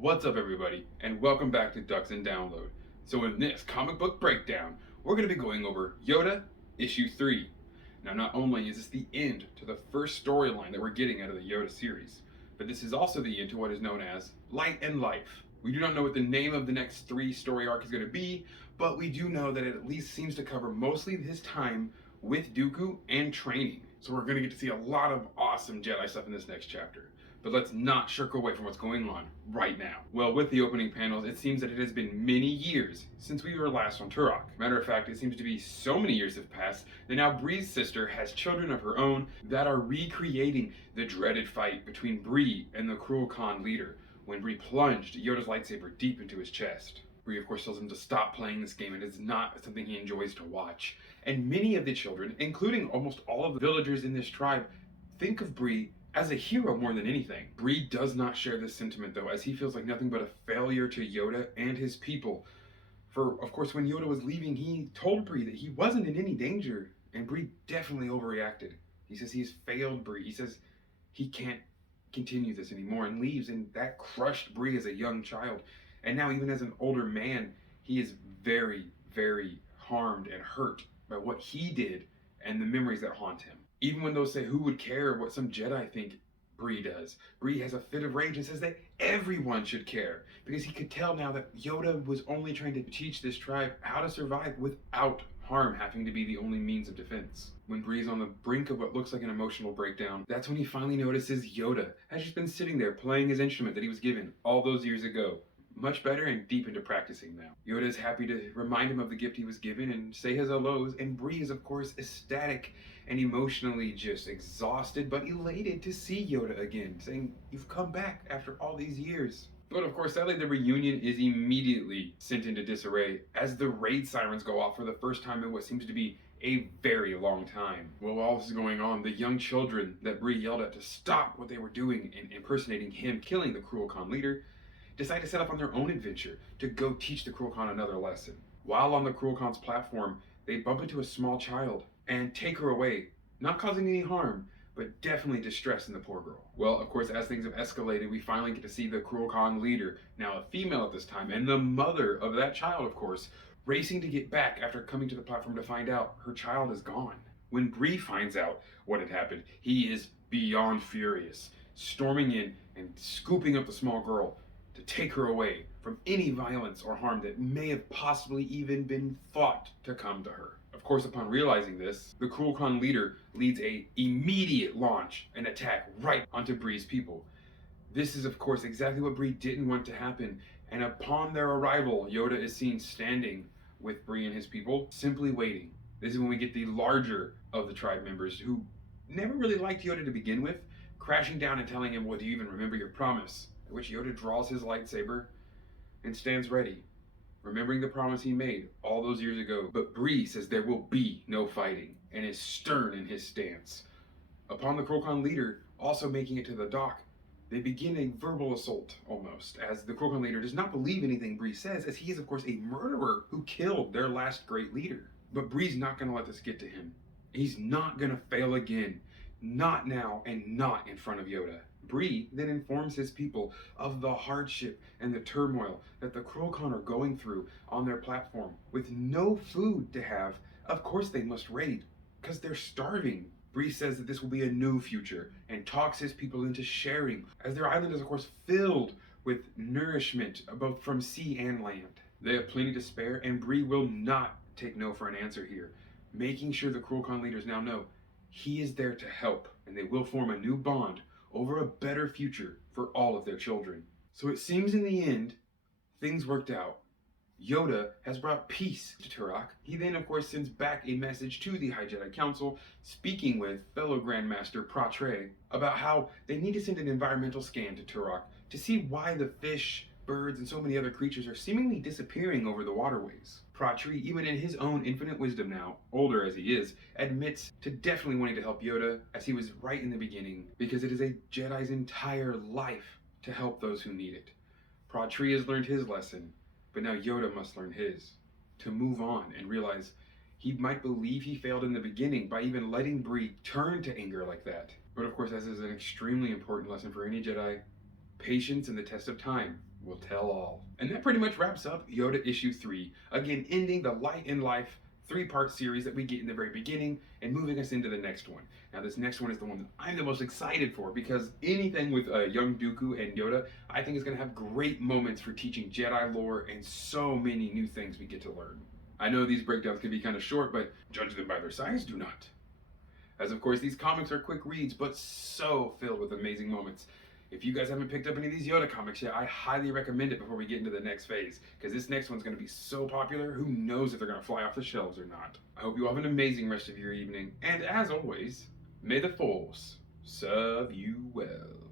What's up, everybody, and welcome back to Ducks and Download. So in this comic book breakdown, we're going to be going over Yoda issue 3. Now, not only is this the end to the first storyline that we're getting out of the Yoda series, but this is also the end to what is known as Light and Life. We do not know what the name of the next 3 story arc is going to be, but we do know that it at least seems to cover mostly his time with Dooku and training. So we're going to get to see a lot of awesome Jedi stuff in this next chapter. But let's not shirk away from what's going on right now. Well, with the opening panels, it seems that it has been many years since we were last on Turok. Matter of fact, it seems to be so many years have passed that now Bree's sister has children of her own that are recreating the dreaded fight between Bree and the Crulkon leader when Bree plunged Yoda's lightsaber deep into his chest. Bree, of course, tells him to stop playing this game and it's not something he enjoys to watch. And many of the children, including almost all of the villagers in this tribe, think of Bree as a hero more than anything. Bree does not share this sentiment though, as he feels like nothing but a failure to Yoda and his people. For, of course, when Yoda was leaving, he told Bree that he wasn't in any danger, and Bree definitely overreacted. He says he's failed Bree. He says he can't continue this anymore and leaves, and that crushed Bree as a young child. And now, even as an older man, he is very, very harmed and hurt by what he did and the memories that haunt him. Even when those say who would care what some Jedi think Bree does, Bree has a fit of rage and says that everyone should care, because he could tell now that Yoda was only trying to teach this tribe how to survive without harm having to be the only means of defense. When Bree's on the brink of what looks like an emotional breakdown, that's when he finally notices Yoda has just been sitting there playing his instrument that he was given all those years ago. Much better and deep into practicing now. Yoda is happy to remind him of the gift he was given and say his hellos, and Bree is of course ecstatic and emotionally just exhausted but elated to see Yoda again, saying, "You've come back after all these years." But of course, sadly, the reunion is immediately sent into disarray as the raid sirens go off for the first time in what seems to be a very long time. While all this is going on, the young children that Bree yelled at to stop what they were doing in impersonating him killing the Crulkon leader decide to set off on their own adventure to go teach the Crulkon another lesson. While on the Crulkon's platform, they bump into a small child and take her away, not causing any harm, but definitely distressing the poor girl. Well, of course, as things have escalated, we finally get to see the Crulkon leader, now a female at this time, and the mother of that child, of course, racing to get back after coming to the platform to find out her child is gone. When Bree finds out what had happened, he is beyond furious, storming in and scooping up the small girl to take her away from any violence or harm that may have possibly even been thought to come to her. Of course, upon realizing this, the Crulkon leader leads a immediate launch and attack right onto Bree's people. This is of course exactly what Bree didn't want to happen, and upon their arrival, Yoda is seen standing with Bree and his people, simply waiting. This is when we get the larger of the tribe members, who never really liked Yoda to begin with, crashing down and telling him, "Well, do you even remember your promise?" At which Yoda draws his lightsaber and stands ready, remembering the promise he made all those years ago. But Bree says there will be no fighting, and is stern in his stance. Upon the Crulkon leader also making it to the dock, they begin a verbal assault almost, as the Crulkon leader does not believe anything Bree says, as he is of course a murderer who killed their last great leader. But Bree's not going to let this get to him. He's not going to fail again. Not now, and not in front of Yoda. Bree then informs his people of the hardship and the turmoil that the Crulkon are going through on their platform. With no food to have, of course they must raid, because they're starving. Bree says that this will be a new future, and talks his people into sharing, as their island is of course filled with nourishment both from sea and land. They have plenty to spare, and Bree will not take no for an answer here, making sure the Crulkon leaders now know he is there to help, and they will form a new bond over a better future for all of their children. So it seems in the end, things worked out. Yoda has brought peace to Turok. He then, of course, sends back a message to the High Jedi Council, speaking with fellow Grandmaster Pratre about how they need to send an environmental scan to Turok to see why the fish, birds, and so many other creatures are seemingly disappearing over the waterways. Pratre, even in his own infinite wisdom now, older as he is, admits to definitely wanting to help Yoda, as he was right in the beginning, because it is a Jedi's entire life to help those who need it. Pratre has learned his lesson, but now Yoda must learn his, to move on and realize he might believe he failed in the beginning by even letting Bree turn to anger like that. But of course, as is an extremely important lesson for any Jedi, patience and the test of time will tell all. And that pretty much wraps up Yoda issue 3. Again, ending the Light in Life 3-part series that we get in the very beginning and moving us into the next one. Now, this next one is the one that I'm the most excited for because anything with young Dooku and Yoda, I think is going to have great moments for teaching Jedi lore and so many new things we get to learn. I know these breakdowns can be kind of short, but judge them by their size, do not. As of course, these comics are quick reads, but so filled with amazing moments. If you guys haven't picked up any of these Yoda comics yet, I highly recommend it before we get into the next phase, because this next one's going to be so popular, who knows if they're going to fly off the shelves or not. I hope you all have an amazing rest of your evening, and as always, may the Force serve you well.